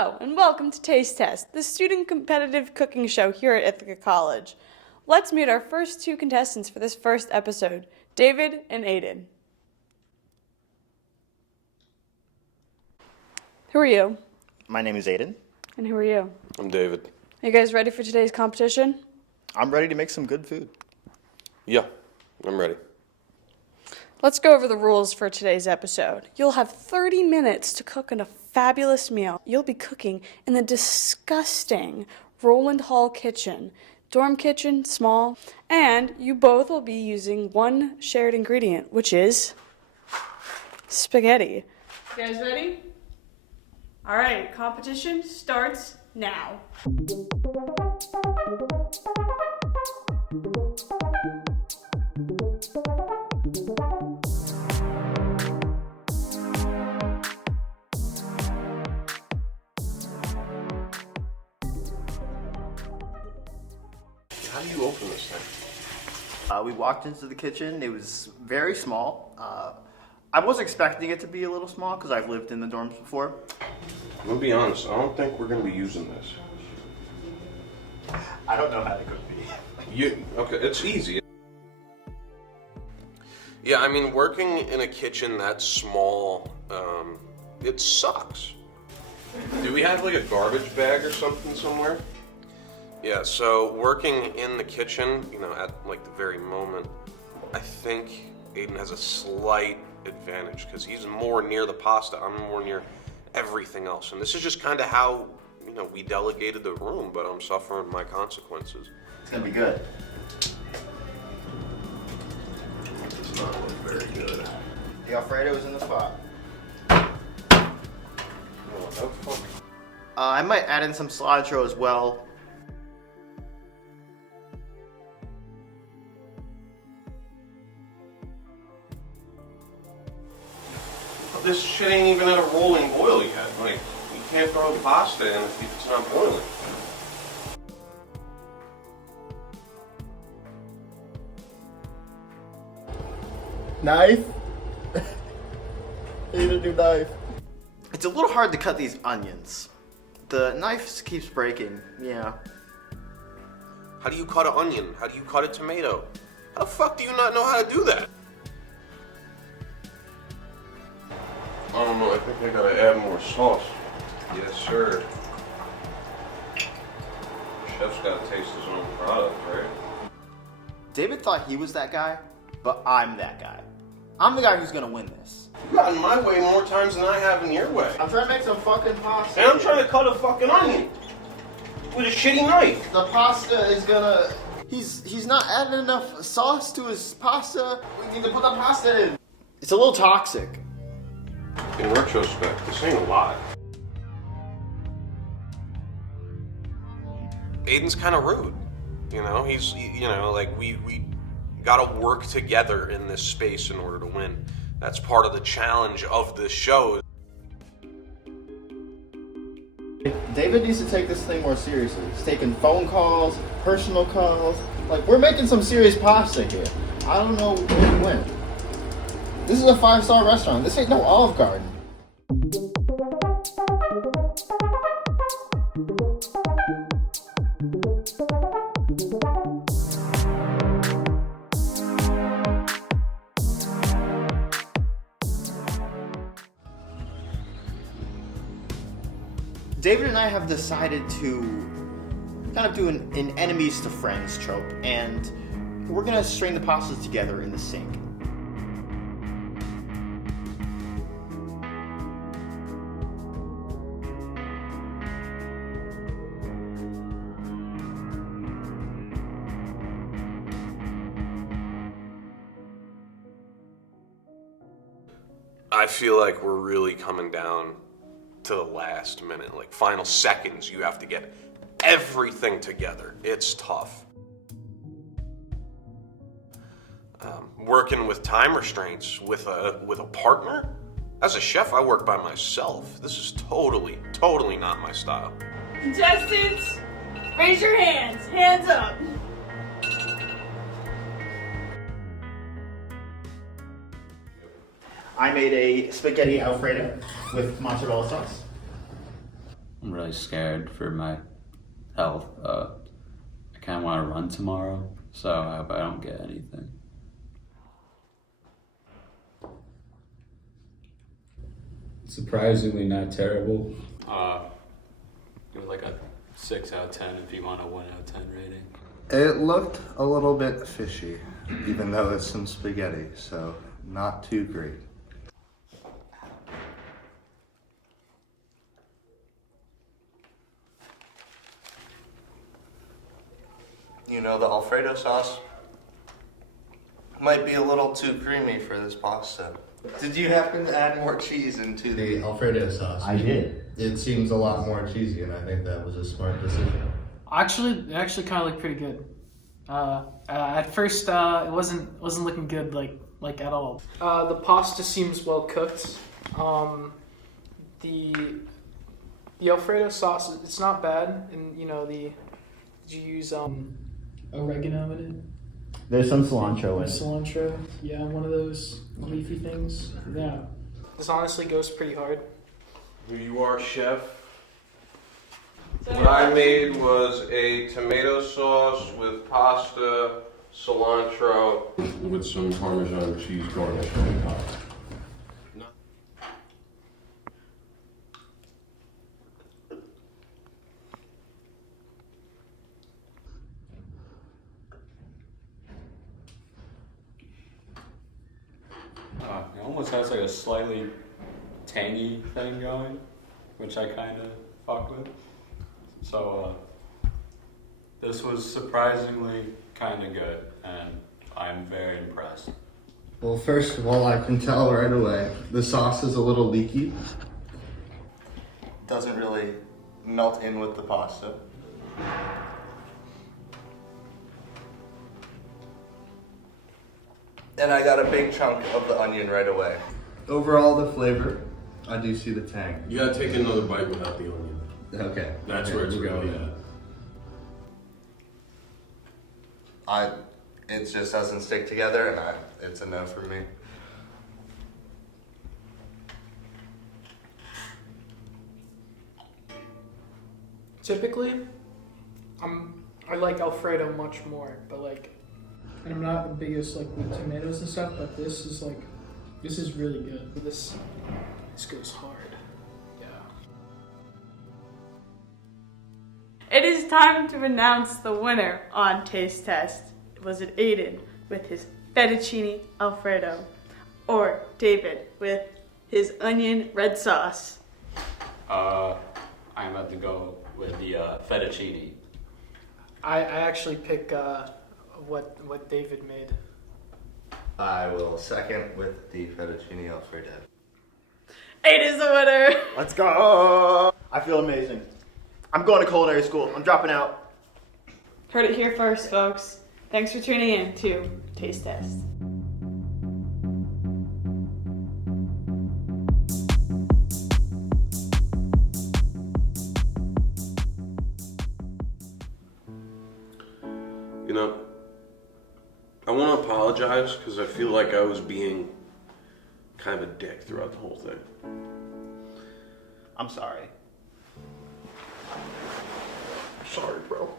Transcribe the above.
Hello, and welcome to Taste Test, the student competitive cooking show here at Ithaca College. Let's meet our first two contestants for this first episode, David and Aiden. Who are you? My name is Aiden. And who are you? I'm David. Are you guys ready for today's competition? I'm ready to make some good food. Yeah, I'm ready. Let's go over the rules for today's episode. You'll have 30 minutes to cook in a fabulous meal. You'll be cooking in the disgusting Roland Hall kitchen. Dorm kitchen, small, and you both will be using one shared ingredient, which is spaghetti. You guys ready? All right, competition starts now. How do you open this thing? We walked into the kitchen. It was very small. I was expecting it to be a little small because I've lived in the dorms before. I'm gonna be honest, I don't think we're gonna be using this. I don't know how to cook these. Okay, it's easy. Yeah, I mean, working in a kitchen that small, it sucks. Do we have like a garbage bag or something somewhere? Yeah, so working in the kitchen, at like the very moment, I think Aiden has a slight advantage because he's more near the pasta. I'm more near everything else. And this is just kind of how, we delegated the room, but I'm suffering my consequences. It's gonna be good. It does not look very good. The Alfredo's in the spot. What the fuck? I might add in some cilantro as well. This shit ain't even at a rolling boil yet. Like, you can't throw pasta in if it's not boiling. Knife? Need a new knife. It's a little hard to cut these onions. The knife keeps breaking, yeah. How do you cut an onion? How do you cut a tomato? How the fuck do you not know how to do that? I don't know, I think I gotta add more sauce. Yes, sir. Chef's gotta taste his own product, right? David thought he was that guy, but I'm that guy. I'm the guy who's gonna win this. You got in my way more times than I have in your way. I'm trying to make some fucking pasta. And I'm trying to cut a fucking onion with a shitty knife. The pasta is gonna... He's not adding enough sauce to his pasta. We need to put the pasta in. It's a little toxic. In retrospect, this ain't a lot. Aiden's kind of rude. He's, we gotta work together in this space in order to win. That's part of the challenge of this show. David needs to take this thing more seriously. He's taking phone calls, personal calls. Like, we're making some serious pasta here. I don't know when to win. This is a 5-star restaurant. This ain't no Olive Garden. David and I have decided to kind of do an enemies to friends trope, and we're gonna strain the pastas together in the sink. I feel like we're really coming down to the last minute, like final seconds. You have to get everything together. It's tough. Working with time restraints with a partner. As a chef, I work by myself. This is totally not my style. Contestants, raise your hands. Hands up. I made a spaghetti Alfredo with mozzarella sauce. I'm really scared for my health. I kind of want to run tomorrow, so I hope I don't get anything. Surprisingly not terrible. It was like a 6 out of 10 if you want a 1 out of 10 rating. It looked a little bit fishy, even though it's some spaghetti, so not too great. You know, the Alfredo sauce might be a little too creamy for this pasta. Did you happen to add more cheese into the Alfredo sauce? I did. It seems a lot more cheesy, and I think that was a smart decision. It actually kind of looked pretty good. At first, it wasn't looking good like at all. The pasta seems well cooked. The Alfredo sauce, it's not bad, and did you use oregano in it? There's some cilantro in it. Cilantro, yeah, one of those leafy things. Yeah, this honestly goes pretty hard. Here you are, chef. What I made was a tomato sauce with pasta, cilantro, with some Parmesan cheese garnish on top. It almost has like a slightly tangy thing going, which I kind of fuck with. So this was surprisingly kind of good, and I'm very impressed. Well, first of all, I can tell right away the sauce is a little leaky. Doesn't really melt in with the pasta. And I got a big chunk of the onion right away. Overall, the flavor, I do see the tang. You gotta take another bite without the onion. Okay. That's okay, where it's we'll go really with at. that. It just doesn't stick together, and it's a no for me. Typically, I like Alfredo much more, but and I'm not the biggest with tomatoes and stuff, but this is really good. This goes hard. Yeah. It is time to announce the winner on Taste Test. Was it Aiden with his fettuccine Alfredo, or David with his onion red sauce? I'm about to go with the fettuccine. I actually pick what David made. I will second with the fettuccine Alfredo. Aiden's the winner. Let's go! I feel amazing. I'm going to culinary school. I'm dropping out. Heard it here first, folks. Thanks for tuning in to Taste Test. You know, I want to apologize because I feel like I was being kind of a dick throughout the whole thing. I'm sorry. Sorry, bro.